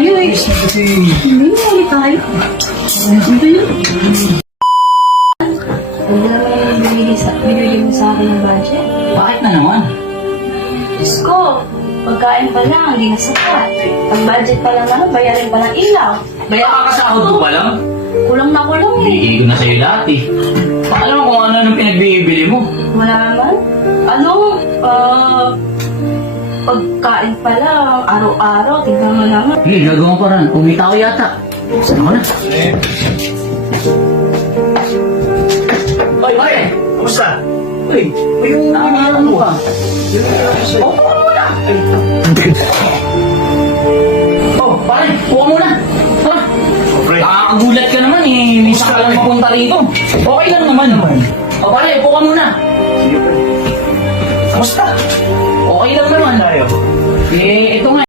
tayo eh. Hindi, ulit tayo. Dito yun. Hindi naman yung binili mo sa akin ng budget. Bakit na naman? Diyos ko, pagkain pa lang, hindi na sapat. Ang budget pa lang naman, bayarin pa lang ilaw. Nakakasahod ko pa lang. Kulang na kulang eh. Bigay ko na sa'yo lahat eh. Paano kung ano nung pinagbibili mo? Wala naman. Ano, pagkain pa lang, araw-araw, tignan mo naman. Sige, gagawa pa rin. Kumita ko yata. Saan ako na? Oy! Kamusta? Uy! Uy, yung ano ka? Opo ka muna!